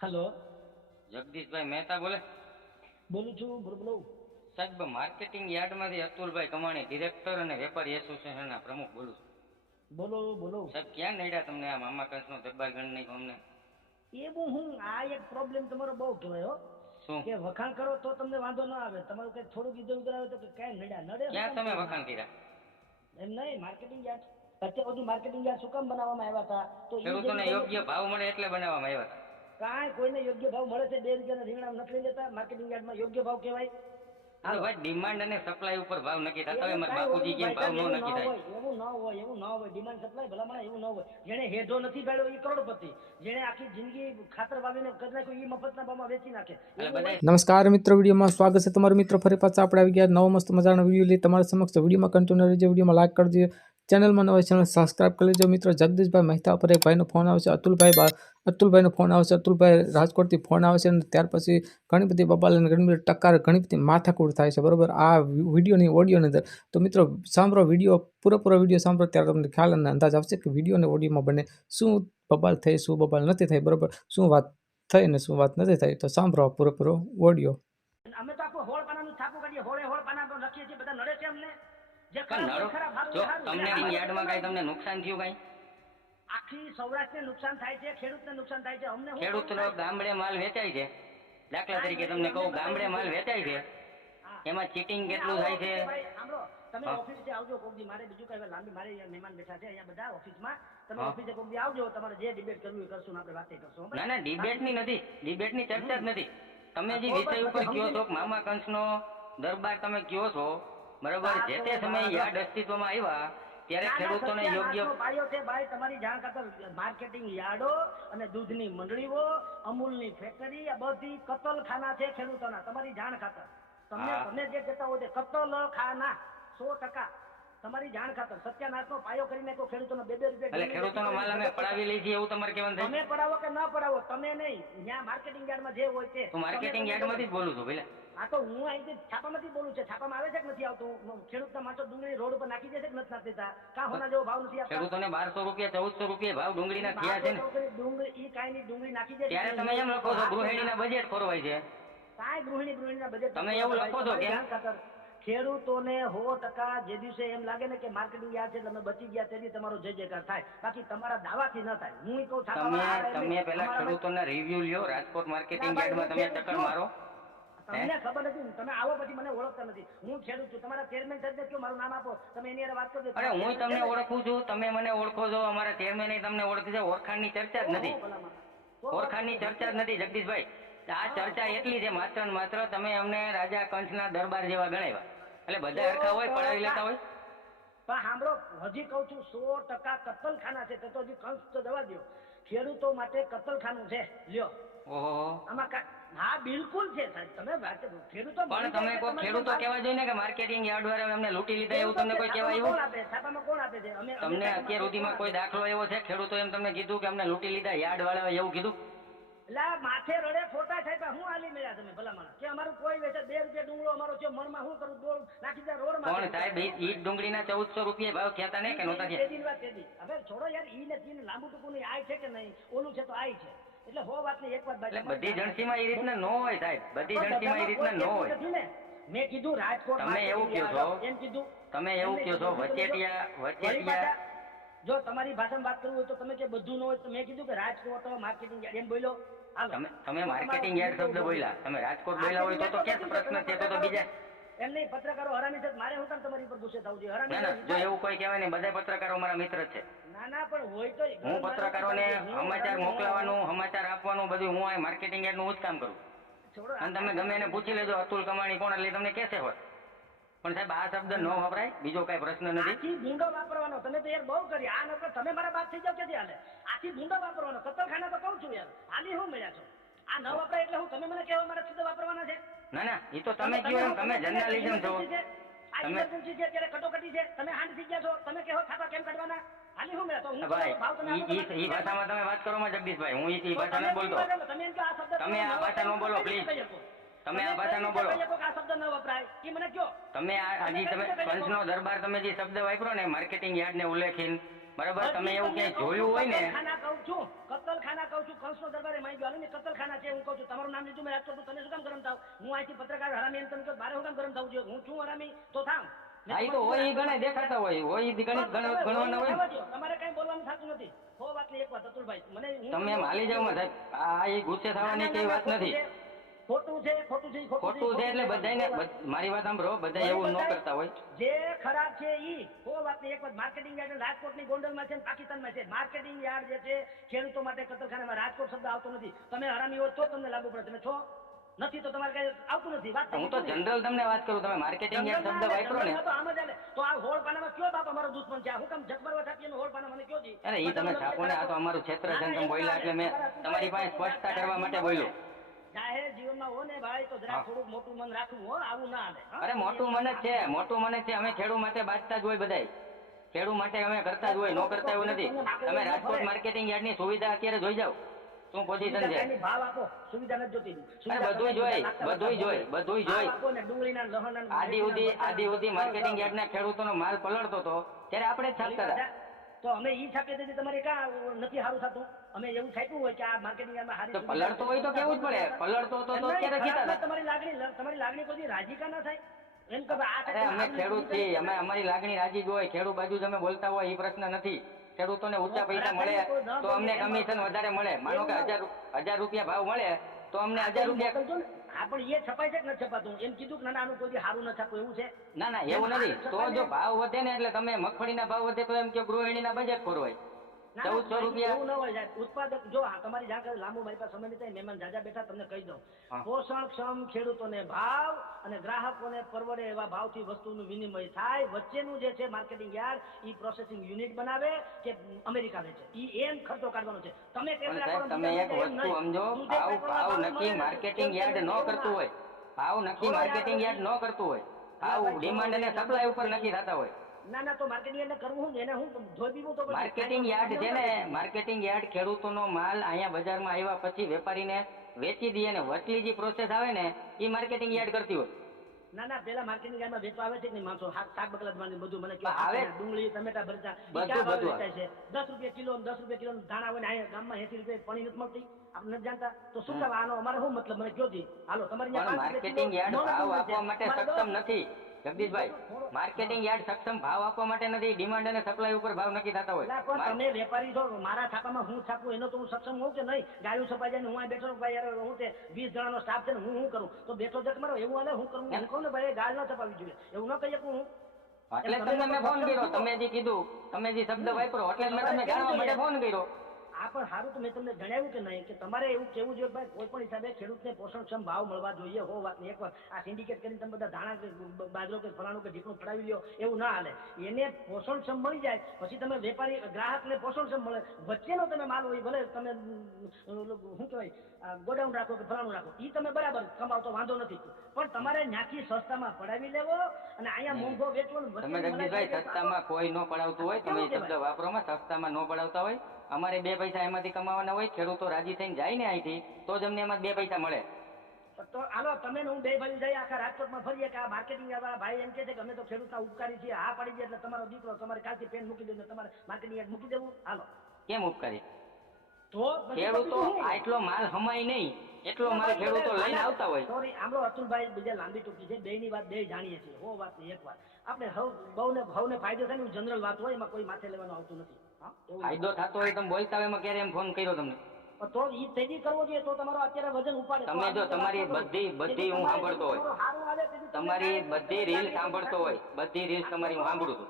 Hello. જગદીશભાઈ મહેતા બોલે? બોલું છું બોલો સાહેબ માર્કેટિંગ યાર્ડમાંથી અતુલભાઈ કમાણી ડિરેક્ટર અને વેપારી એસોસિએશનના પ્રમુખ બોલું છું. બોલો બોલો. સાહેબ ક્યાં નડ્યા તમને આ મામા કંસનો દરબાર ગણ નહીં અમને? એવું હું આ એક પ્રોબ્લેમ તમારો બહુ કહેવાય હો. શું? કે વખાણ કરો તો તમને વાંધો ન આવે. તમારું કઈ થોડું કીધું આવે તો કાંઈ નડ્યા? નડે ક્યાં તમે વખાણ કર્યા? એમ નહીં માર્કેટિંગ યાર્ડ. અત્યારે બધું માર્કેટિંગ યાર્ડ શું કામ બનાવવામાં આવ્યા હતા? તો ખેડૂતોને યોગ્ય ભાવ મળે એટલે બનાવવામાં આવ્યા હતા. કાંઈ કોઈને યોગ્ય ભાવ મળે છે બે રૂપિયાના રીંગણા નથી લઈ લેતા માર્કેટિંગ યાર્ડમાં યોગ્ય ભાવ કહેવાય. ભાઈ ડિમાન્ડ અને સપ્લાય ઉપર ભાવ નક્કી થતા હોય મારા બાપુજી કેમ ભાવ નો નક્કી થાય? હોય એવું ન હોય એવું ન હોય ડિમાન્ડ સપ્લાય ભલામણ એવું ન હોય. જેણે હેઢો નથી ગાળ્યો એ કરોડપતિ. જેણે આખી જિંદગી ખાતર વાવીને કરી નાખ્યું એ મફતના ભાવમાં વેચી નાખે. નમસ્કાર મિત્રો વિડીયોમાં સ્વાગત છે તમારું મિત્રો. ફરી પાછા આપણે આવી ગયા નવો મસ્ત મજાનો વીડિયો લઈ તમારા સમક્ષ. વિડીયોમાં કન્ટિન્યુ રહેજો વિડીયોમાં લાઈક કરજો. ચેનલમાં નવા ચેનલ સબસ્ક્રાઈબ કરી લેજો. મિત્રો, જગદીશભાઈ મહેતા ઉપર એક ભાઈનો ફોન આવે છે, અતુલભાઈ અતુલભાઈનો ફોન આવે છે, અતુલભાઈ રાજકોટથી ફોન આવે છે અને ત્યાર પછી ઘણી બધી બબાલ અને ઘણી બધી ટકાર ઘણી બધી માથાકૂટ થાય છે. બરાબર? આ વિડીયોની ઓડિયોની અંદર. તો મિત્રો, સાંભળો વીડિયો, પૂરેપૂરો વીડિયો સાંભળો, ત્યારે તમને ખ્યાલ અને અંદાજ આવશે કે વીડિયો અને ઓડિયોમાં બંને શું બબાલ થઈ, શું બબાલ નથી થઈ, બરાબર? શું વાત થઈ અને શું વાત નથી થઈ? તો સાંભળો પૂરેપૂરો ઓડિયો અમે તો આખું હોળ પાનાનું છાપું કાઢીએ હોળે હોળ પાના પર લખીએ છીએ બધા નડે છે અમને જે પણ ખરાબ નડો હોય ખરાબ હારું જો તમને યાર્ડમાં કાંઈ તમને નુકસાન થયું કાંઈ? આખી સૌરાષ્ટ્રને નુકસાન થાય છે ખેડૂતને નુકસાન થાય છે અમને ખેડૂતનો ગામડે માલ વેચાય છે. દાખલા તરીકે તમને કહું ગામડે માલ વેચાય છે. એમાં ચીટિંગ કેટલું થાય છે? સાંભળો, તમે હા. ઓફિસે આવજો મારે બીજું કઈ લાંબી મારે મહેમાન બેઠા છે અહીંયા બધા ઓફિસમાં તમે ઓફિસે કોક આવજો તમારે જે ડિબેટ કરવું એ કરશું ને આપણે વાતે કરશું ના ડિબેટની નથી. ડિબેટની ચર્ચા જ નથી. તમે જે વિષય ઉપર કયો છો મામા કે નો દરબાર તમે કયો છો બરોબર. જે તે સમયે. યાર્ડ અસ્તિત્વમાં આવ્યા ત્યારે ખેડૂતોને યોગ્ય પાડ્યો છે ભાઈ. તમારી જાણ ખાતર માર્કેટિંગ યાર્ડો અને દૂધની મંડળીઓ અમૂલની ફેક્ટરી આ બધી કતલખાના છે ખેડૂતોના. તમારી જાણ ખાતર. તમને. તમે જે કહેતા હોય તે કતલખાના સો ટકા. તમારી જાણ ખાતર સત્યાનાશનો પાયો કરીને કોઈ ખેડૂતોનો બે બે રૂપિયા એટલે ખેડૂતોનો માલ અમે પડાવી લઈ એવું તમારે કહેવાનું થાય? તમે પડાવો કે ન પડાવો તમે નહીં. ત્યાં માર્કેટિંગ યાર્ડમાં જે હોય તે. હું માર્કેટિંગ યાર્ડમાંથી જ બોલું છું ભલે. હા તો હું અહીંથી છાપામાંથી બોલું છું. છાપામાં આવે છે કે નથી આવતું? ખેડૂતના માણસો ડુંગળી રોડ ઉપર નાખી દે છે કે નથી નાખી દેતા? કા હોના જેવો ભાવ નથી આપતા? ખેડૂતોને બારસો રૂપિયા ચૌદસો રૂપિયા ભાવ ડુંગળીના થયા છે ને. ડુંગળી ઈ કાંઈ ની ડુંગળી નાખી દે છે. ત્યારે તમે એમ લખો છો ગૃહિણીના બજેટ ખોરવાય છે. કાંઈ ગૃહિણી ગૃહિણીના બજેટ તમે એવું લખો છો કેમ? ખેડૂતોને સો ટકા જે દિવસે એમ લાગે ને કે માર્કેટિંગ યાદ છે તમે બચી ગયા તેથી તમારો જય જયકાર થાય. બાકી તમારા દાવાથી ન થાય. હું કહું તમે તમે પેલા ખેડૂતોના રિવ્યુ લ્યો રાજકોટ માર્કેટિંગ યાર્ડમાં તમે ચક્કર મારો. તમને ખબર નથી તમે આવો પછી મને ઓળખતા નથી. હું ખેડૂત છું તમારા ચેરમેન સાહેબને કયો મારું નામ આપો? તમે એની વાત કરજો. અરે હું તમને ઓળખું છું તમે મને ઓળખો છો અમારા ચેરમેન તમને ઓળખે છે ઓળખાણની ચર્ચા જ નથી. ઓળખાણની ચર્ચા જ નથી જગદીશભાઈ. આ ચર્ચા એટલી છે માત્ર ને માત્ર તમે અમને રાજા કંસના દરબાર જેવા ગણાવ્યા. એટલે બધા હરખા હોય પડાવી લેતા હોય? પણ સાંભળો હજી કહું છું સો ટકા કતલખાના છે તો હજી કંસ તો દવા દો ખેડૂતો માટે કતલખાનું છે. લ્યો. આમાં હા બિલકુલ છે સાહેબ. તમે ખેડૂતો પણ તમે કોઈ ખેડૂતો કહેવા જોઈએ ને કે માર્કેટિંગ યાર્ડ વાળા અમને લૂંટી લીધા એવું તમને કોઈ કહેવાય એવું આપે? છાપામાં કોણ આપે છે? અમે તમને અત્યાર સુધીમાં કોઈ દાખલો એવો છે? ખેડૂતો એમ તમને કીધું કે અમને લૂંટી લીધા યાર્ડ વાળા એવું કીધું? એટલે માથે રડે હું આલી મળ્યા તમે ભલા માણસ કે અમારું કોઈ વેચે બે રૂપિયા ડુંગળો અમારો છે મણમાં શું કરું ડોળ નાખી દે રોડમાં પણ સાહેબ? ઈ ડુંગળી ના ચૌદસો રૂપિયા ભાવ થયા નહીં કે નહોતા કે? વાત હવે છોડો યાર ઈ ને લાંબુ ટૂંકું ની આય છે કે નહીં? ઓલું છે તો આય છે. એટલે હો વાતની એક વાત એટલે બધી જણસીમાં એ રીતના નો હોય સાહેબ. બધી જણસીમાં એ રીતના નો હોય. મેં કીધું રાજકોટ તમે એવું કહો છો. એમ કીધું. તમે એવું કહો છો? વચેટિયા વચેટિયા જો તમારી ભાષામાં વાત કરવું હોય તો તમે કે બધું ન હોય તો મેં કીધું કે રાજકોટ માર્કેટિંગ એમ બોલ્યો. તમે તમે માર્કેટિંગ યાર શબ્દ બોલ્યા. તમે રાજકોટ બોલ્યા હોય તો તો ક્યાં પ્રશ્ન છે તો તો બીજા એમ નહીં પત્રકારો હરામી છે મારે હું કામ તમારી ઉપર ગુસ્સે થવું જોઈએ હરામી ના ના જો એવું કોઈ કહેવાય ને બધા પત્રકારો મારા મિત્ર છે. ના ના પણ હોય તો હું પત્રકારોને સમાચાર મોકલાવાનું સમાચાર આપવાનું બધું હું આ માર્કેટિંગ યાર્ડનું હું જ કામ કરું. છોડો અને તમે ગમે એને પૂછી લેજો અતુલ કમાણી કોણ એટલે તમને કહેશે હોય. પણ સાહેબ આ શબ્દ ન વપરાય બીજો કઈ પ્રશ્ન નથી. આથી વાપરવાનો તમે તો યાર બહુ કરી. આ નકર તમે મારા બાપ થઈ જાવ ક્યાંથી હાલે? આથી ભૂંડો વાપરવાનો. કતલખાના તો કહું છું યાર. હાલી હું મળ્યા છો. આ ન વપરાય એટલે હું તમે મને કહેવા મારે સીધો વાપરવાના છે? ના ના એ તો તમે એમ તમે જર્નાલિઝમ છો. આ તમે- emergency છે અત્યારે કટોકટી છે. તમે હાંડ થઈ ગયા છો. તમે કહો ખાતા કેમ કાઢવાના? હાલી હું મળ્યા તો હું ભાઈ ભાવ તમે ઈ આપો ઈ ઈ ભાષામાં તમે વાત કરો માં જગદીશભાઈ. હું ભાષા તમે બોલતો. બોલો, તમે એમ કહો આ શબ્દ તમે આ ભાષા ન બોલો, please. તમે આ ભાષા નો બોલો. આ શબ્દ ન વપરાય? એ મને કયો તમે આ હજી તમે કંસનો દરબાર તમે જે શબ્દ વાપરો ને માર્કેટિંગ યાર્ડ ને ઉલ્લેખીન બરાબર તમે એવું ક્યાંય જોયું હોય ને? ખાના કહું છું કતલખાના કહું છું કંસનો દરબારે માંગ્યો હાલો ને કતલખાના છે હું કહું છું. તમારું નામ લીધું મેં રાજકોટ તમે શું કામ ગરમ થાવ? હું અહીંથી પત્રકાર હરામી એમ તમે કહો બારે હું કામ ગરમ થવું? જોઈએ હું છું હરામી તો થાવ. આઈ તો હોય ઈ ગણે દેખાતા હોય હોય ઈ ગણ- ગણવાના હોય. તમારે કઈ બોલવાનું થતું નથી. હો વાતની એક વાત અતુલભાઈ મને તમે માલી હાલી જાવ સાહેબ આ ઈ ગુસ્સે થવાની કઈ વાત નથી. ખોટું છે ખોટું છે ખોટું છે એટલે બધાને મારી વાત સાંભળો બધા એવું ન કરતા હોય. જે ખરાબ છે ઈ કો વાત એક વાત માર્કેટિંગ યાર્ડ રાજકોટની ગોંડલમાં છે ને પાકિસ્તાનમાં છે. માર્કેટિંગ યાર્ડ જે છે ખેડૂતો માટે કતલખાનામાં રાજકોટ શબ્દ આવતો નથી. તમે હરામી હોય તો તમને લાગુ પડે. તમે છો? નથી તો તમારે કઈ આવતું નથી. વાત હું તો જનરલ તમને વાત કરું તમે માર્કેટિંગ યાર્ડ શબ્દ વાપરો ને. તો આમ જ હાલે. તો આ હોળ પાનામાં કયો બાપ અમારો દુશ્મન છે? હું કામ જગબરવા થાકી એનો હોળ પાના મને કયો જી? અરે ઈ તમે છાપો ને આ તો અમારું ક્ષેત્ર છે તમે બોલ્યા એટલે મેં તમારી પાસે સ્પષ્ટતા કરવા માટે બોલ્યો. જાહેર જીવનમાં હો ને ભાઈ તો જરા થોડુંક મોટું મન રાખવું હો આવું ના હાલે અરે મોટું મન જ છે મોટું મન જ છે. અમે ખેડૂ માટે બાજતા જ હોય બધાય. ખેડૂ માટે અમે કરતા જ હોય નો કરતા એવું નથી. તમે રાજકોટ માર્કેટિંગ યાર્ડની સુવિધા અત્યારે જોઈ જાઓ. શું પોઝિશન છે? ભાવ આપો. સુવિધા નથી જોતી. અરે બધું જોઈ, બધું બધુંય જોઈ, બધું જોઈ. ને આદિ ઉદી આદિ યાર્ડ માર્કેટિંગ યાર્ડના ખેડૂતોનો માલ પલળતો હતો ત્યારે આપણે જ છાપતા હતા તો અમે ઈ છાપીએ તેથી તમારે કા નથી સારું થતું? અમે એવું છાપ્યું હોય કે આ માર્કેટિંગ પલળતો હોય તો કેવું જ પડે? પલળતો તો તમારી લાગણી તમારી લાગણી કોઈ રાજીકા ના થાય? એમ કે અમે ખેડૂત છીએ અમે અમારી લાગણી રાજી જ હોય. ખેડૂત બાજુ જ અમે બોલતા હોય એ પ્રશ્ન નથી. ખેડૂતોને ઊંચા પૈસા મળે તો અમને કમિશન વધારે મળે. માનો કે હજાર હજાર રૂપિયા ભાવ મળે તો અમને હજાર રૂપિયા. હા પણ એ છપાય છે કે નથી છપાતું? એમ કીધું કે ના ના આનું કોઈ સારું ન છાપું એવું છે? ના ના એવું નથી. તો જો ભાવ વધે ને એટલે તમે મગફળીના ભાવ વધે તો એમ કે ગૃહિણીના બજેટ ના, ના, ચૌદસો રૂપિયા. એવું ન હોય ઉત્પાદક જો તમારી જાણકારી લાંબુ મારી પાસે સમય થાય મહેમાન જાજા બેઠા તમને કહી દઉં. પોષણ ખેડૂતોને ભાવ અને ગ્રાહકોને પરવડે એવા ભાવથી વસ્તુનું વિનિમય થાય. વચ્ચેનું જે છે માર્કેટિંગ યાર્ડ ઈ પ્રોસેસિંગ યુનિટ બનાવે કે અમેરિકા વેચે. ઈ એમ ખર્ચો કાઢવાનો છે. તમે તમે એક વસ્તુ સમજો ભાવ ભાવ નક્કી માર્કેટિંગ યાર્ડ ન કરતું હોય. ભાવ નક્કી માર્કેટિંગ યાર્ડ ન કરતું હોય. ભાવ ડિમાન્ડ અને સપ્લાય ઉપર નક્કી થતા હોય. ના ના તો માર્કેટિંગ યાર્ડ કરવું હું? એને હું જોઈ તો માર્કેટિંગ યાર્ડ છે ને? માર્કેટિંગ યાર્ડ ખેડૂતોનો માલ અહીંયા બજારમાં આવ્યા પછી વેપારીને વેચી દઈએ ને વચલી જે પ્રોસેસ આવે ને એ માર્કેટિંગ યાર્ડ કરતી હોય. ના ના પેલા માર્કેટિંગ યાર્ડમાં વેચવા આવે છે કે નહીં? માણસો શાક બકલા માંડી બધું મને. આવે. ડુંગળી ટમેટા ભરતા બધું, બધું વેચાય છે. દસ રૂપિયા કિલો દસ રૂપિયા કિલો ધાણા હોય ને અહીંયા ગામમાં એસી રૂપિયા પાણી નથી મળતી. આપણે નથી જાણતા. તો શું કામ આનો અમારે શું મતલબ? મને કયો હાલો તમારી માર્કેટિંગ યાર્ડ ભાવ આપવા માટે સક્ષમ નથી. જગદીશભાઈ માર્કેટિંગ યાર્ડ સક્ષમ ભાવ આપવા માટે નથી ડિમાન્ડ અને સપ્લાય ઉપર ભાવ નક્કી થતા હોય. પણ તમે વેપારી છો મારા છાપામાં હું છાપું એનો તો હું સક્ષમ હોઉં કે નહીં? ગાયું છપાઈ જાય હું આ બેઠો ભાઈ યાર હું તે વીસ જણાનો સ્ટાફ છે ને હું શું કરું? તો બેઠો જક મારો એવું હાલે હું કરું? એમ કહું ને ભાઈ ગાળ ન છપાવી જોઈએ. એવું ન કહી શકું હું. એટલે તમને મેં ફોન કર્યો તમે જે કીધું તમે જે શબ્દ વાપરો એટલે મેં તમને જાણવા માટે ફોન કર્યો. આ પણ સારું તો મેં તમને જણાવ્યું કે નહીં કે તમારે એવું કેવું જોઈએ ભાઈ કોઈ પણ હિસાબે ખેડૂતને પોષણક્ષમ ભાવ મળવા જોઈએ હો વાત એકવાર આ સિન્ડિકેટ કરીને તમે બધા ધાણા કે બાજરો કે ફલાણું કે ઢીકણું પડાવી લ્યો એવું ના હાલે. એને પોષણક્ષમ મળી જાય પછી તમે વેપારી ગ્રાહકને પોષણક્ષમ મળે. વચ્ચેનો તમે માલ હોય ભલે તમે શું કહેવાય ગોડાઉન રાખો કે ફલાણું રાખો એ તમે બરાબર કમાવ તો વાંધો નથી. પણ તમારે ન્યાથી સસ્તામાં પડાવી લેવો અને અહીંયા મોંઘો વેચવો તમે સસ્તામાં કોઈ ન પડાવતું હોય તમે શબ્દ વાપરોમાં સસ્તામાં ન પડાવતા હોય? અમારે બે પૈસા એમાંથી કમાવાના હોય ખેડૂતો રાજી થઈને જાય ને અહીંથી તો જ અમને એમાં બે પૈસા મળે. તો આલો તમે હું બે ભાઈ જઈ આખા રાજકોટમાં ફરીએ કે આ માર્કેટિંગ વાળા ભાઈ એમ કે છે કે અમે તો ખેડૂતના ઉપકારી છીએ હા પાડી દે એટલે તમારો દીકરો તમારે કાલથી પેન મૂકી દે તમારે માર્કેટિંગ મૂકી દેવું. હાલો. કેમ ઉપકારી? તો ખેડૂતો આટલો માલ હમાય નહીં એટલો માલ ખેડૂતો લઈને આવતા હોય. સોરી આમળો અતુલભાઈ બીજા લાંબી ટૂંકી છે બે ની વાત બે જાણીએ છીએ હો વાત એક વાત. આપણે હવ બહુ ને ભાવ ને ફાયદો થાય ને જનરલ વાત હોય એમાં કોઈ માથે લેવાનું આવતું નથી. ફાયદો થતો હોય તમે બોલતા હોય એમાં ક્યારે એમ ફોન કર્યો તમને? તો ઈ તેજી કરવો જોઈએ તો તમારો અત્યારે વજન ઉપાડે. તમે જો તમારી બધી- બધી હું સાંભળતો હોય. તમારું બધી રીલ સાંભળતો હોય. બધી રીલ તમારી હું સાંભળું છું.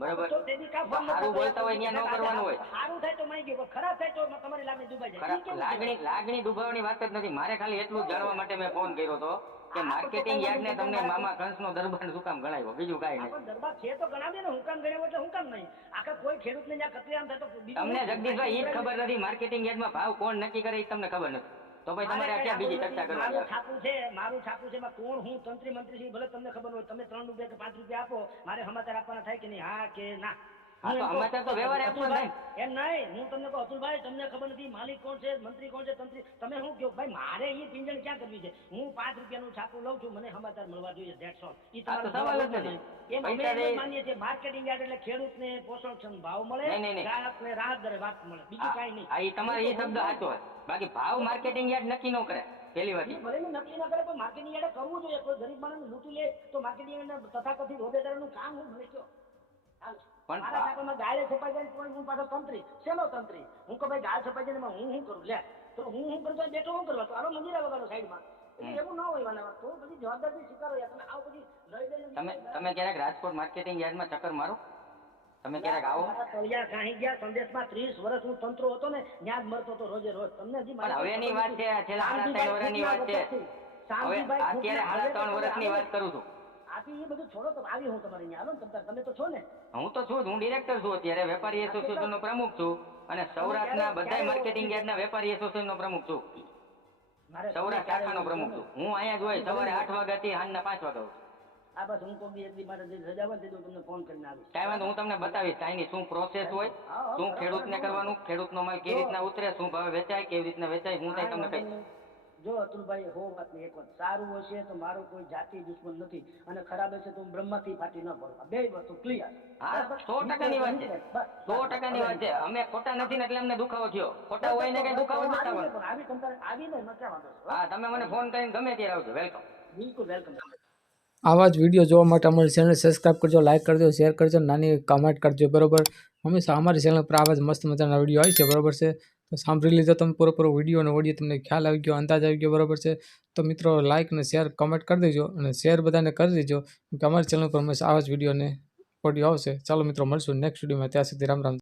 બરાબર? સારું બોલતા હોય ત્યાં ન કરવાનું હોય. સારું થાય તો માની ગયો ખરાબ થાય તો તમારી લાગણી દુભાઈ જાય. ઈ ખરા- કેવું લાગણી લાગણી દુભાવવાની વાત જ નથી. મારે ખાલી એટલું જાણવા માટે મેં ફોન કર્યો હતો. કે માર્કેટિંગ યાર્ડ ને તમને મામા કંસનો દરબાર શું કામ ગણાવ્યો બીજું કઈ નહીં. દરબાર છે તો ગણાવે ને હું કામ ગણાવ્યો એટલે હું કામ નહીં. આખા કોઈ ખેડૂતને જ્યાં કતલેઆમ થાય તો તમને જગદીશભાઈ એ જ ખબર નથી માર્કેટિંગ યાર્ડમાં ભાવ કોણ નક્કી કરે એ તમને ખબર નથી. તો ભાઈ તમારે ક્યાં બીજી ચર્ચા કરવાની મારું છાપું છે મારું છાપું છે એમાં કોણ હું તંત્રી મંત્રી છે ભલે તમને ખબર હોય તમે ત્રણ રૂપિયા કે પાંચ રૂપિયા આપો મારે સમાચાર આપવાના થાય કે નહીં? હા કે ના? તો હું એમ કહું, સમાચાર તો વ્યવહારે આપશો ને. અતુલભાઈ, એમ નહીં હું તમને કહું અતુલભાઈ તમને ખબર નથી માલિક કોણ છે મંત્રી કોણ છે તંત્રી તમે શું કહો ભાઈ મારે એ પિંજણ ક્યાં કરવી છે હું પાંચ રૂપિયાનું છાપું લઉં છું મને સમાચાર મળવા જોઈએ that's all. ઈ તમારો સવાલ જ જવાબ નથી. નથી. એમ અમે પૈસા એમ જ દઈ- માનીએ છીએ માર્કેટિંગ યાર્ડ એટલે ખેડૂતને પોષણક્ષમ ભાવ મળે નહીં, નહીં, નહીં. ગ્રાહકને રાહત દરે વાત મળે બીજું કાંઈ નહીં તમારે એ શબ્દ સાચો બાકી ભાવ માર્કેટિંગ યાર્ડ નક્કી ન કરે પેલી વાત ભલે નક્કી ના કરે પણ માર્કેટિંગ યાર્ડ કરવું જોઈએ કોઈ ગરીબ માણસ લૂંટી લે તો માર્કેટિંગ તથાકથિત હોદ્દેદારોનું કામ હું ભલે કયો. પણ મારા ભા- છાપામાં છપાઈ જાય ને હું પાછો તંત્રી. શેનો તંત્રી? હું કહું ભાઈ ગાય છપાઈ જાય હું શું કરું? લે. તો હું હું કરું? તો બેઠો હું કરવા? તો મંદિરા વગાડો સાઈડમાં. એવું ન હોય વાલા તો બધી જવાબદારી સ્વીકારો યાર. તમે આવો બધી તમે તમે ક્યારેક રાજકોટ માર્કેટિંગ યાર્ડમાં ચક્કર મારો? તમે ક્યારેક આવો? તળિયા કાંઈ ગયા સંદેશમાં ત્રીસ વર્ષ હું તંત્રો હતો ને ત્યાં જ મરતો હતો રોજે રોજ. તમને હજી હવેની વાત છે છેલ્લા ત્રણ વર્ષની વાત છે. હવે અત્યારે સાડા ત્રણ વર્ષની વાત કરું છું. આપી એ બધું છોડો તો આવી હું તમારે અહીંયા હાલો ને તમ તમે તો છો ને. હું તો છું હું ડિરેક્ટર છું અત્યારે વેપારી એસોસિએશનનો પ્રમુખ છું અને સૌરાષ્ટ્રના બધા માર્કેટિંગ યાર્ડના વેપારી એસોસિએશનનો પ્રમુખ છું. સૌરાષ્ટ્ર શાખાનો પ્રમુખ છું. હું અહીંયા જ હોય સવારે આઠ વાગ્યાથી સાંજના પાંચ વાગ્યા આ બસ હું કોઈ એક મારે રજા હોય ને તે તમને ફોન કરીને આવીશ. કાંઈ વાંધો હું તમને બતાવીશ કાંઈ શું પ્રોસેસ હોય શું ખેડૂતને કરવાનું ખેડૂતનો માલ કેવી રીતના ઉતરે શું ભાવે વેચાય કેવી રીતના વેચાય હું તમને કહીશ જો અતુલભાઈ હો વાત નહીં એક વાત સારું હશે તો મારો કોઈ જાતિ દુશ્મન નથી અને ખરાબ હશે તો હું બ્રહ્માથી ફાટી ન પડું આ બે વસ્તુ ક્લિયર હા સો ટકાની વાત છે. સો ટકાની વાત છે. અમે ખોટા નથી ને એટલે અમને દુખાવો થયો. ખોટા હોય ને કઈ દુખાવો નથી થવાનો. આવી તમતારે આવી ને ક્યાં વાંધો હા તમે મને ફોન કરીને ગમે ત્યારે આવજો. વેલકમ બિલકુલ વેલકમ આવા જ વીડિયો જોવા માટે અમારી ચેનલ સબસ્ક્રાઈબ કરજો લાઇક કરજો શેર કરજો નાની કમેન્ટ કરજો બરોબર? હંમેશા અમારી ચેનલ પર આવા જ મસ્ત મજાના વીડિયો આવી છે બરોબર છે? સાંભળી લીધો તમે પૂરેપૂરો પૂરો વીડિયો અને ઓડિયો તમને ખ્યાલ આવી ગયો, અંદાજ આવી ગયો, બરાબર છે? તો મિત્રો લાઇક અને શેર કમેન્ટ કરી દેજો અને શેર બધાને કરી દેજો. કે અમારી ચેનલ પર હંમેશા આવા જ વીડિયો અને ઓડિયો આવશે. ચાલો મિત્રો મળશું નેક્સ્ટ વિડીયોમાં ત્યાં સુધી રામ રામ.